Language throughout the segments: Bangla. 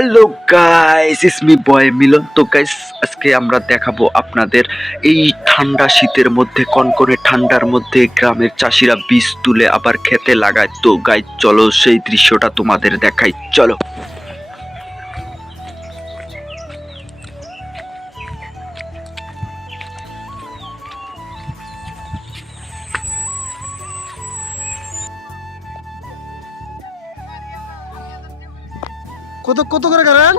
Hello guys, it's me boy Milan. তো গাইস, আজকে আমরা দেখাবো আপনাদের এই ঠান্ডা শীতের মধ্যে, কনকনে ঠান্ডার মধ্যে গ্রামের চাষিরা বীজ তুলে আবার খেতে লাগায়। তো গাইস চলো সেই দৃশ্যটা তোমাদের দেখাই, চলো। কত কত করে করেন?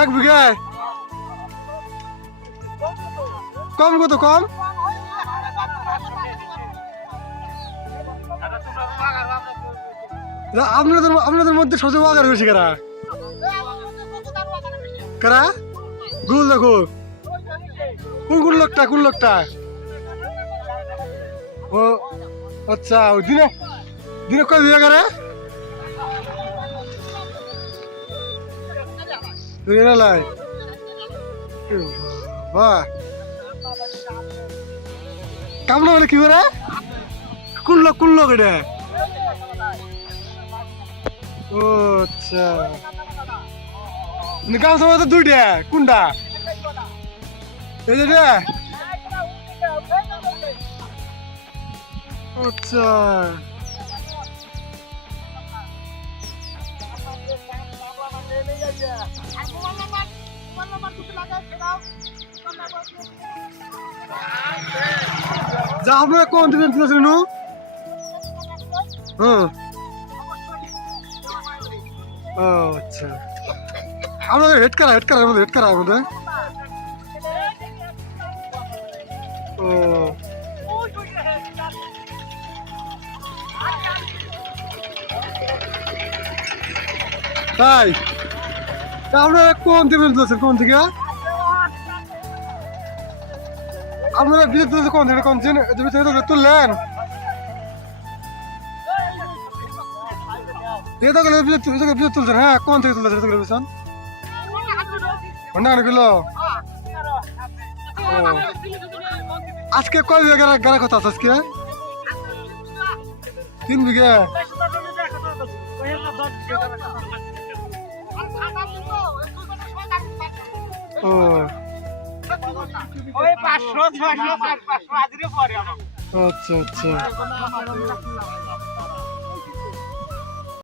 1 বিঘায় কম? কত কম? আপনাদের মধ্যে সবচেয়ে বাগার বেশি কারা কারা? গুল দেখো, কোন লোকটা? ও আচ্ছা, দিনে দিনে কয় বিঘা করে? কামলা মানে কি করে? কোন লোক এটা? ও আচ্ছা, গাছ তো দুইটা, কোনটা? এই যে আচ্ছা, যা আপনারা কোন দিবেন তুলেছেন? হ্যাঁ, ও আচ্ছা, আমাদের হেড কারা আমাদের? ও তাই, আপনারা কোন দিবেন তুলেছেন? কোন থেকে আপনারা বিদ্যুৎ তুলেছেন? কোন থেকে তুললেন? বিদ্যুৎ তুলছেন? হ্যাঁ, কোন থেকে তুলেছেন? আজকে কয় বিঘা গাড়া কথা আছে? আজকে 3 বিঘা। ও আচ্ছা আচ্ছা।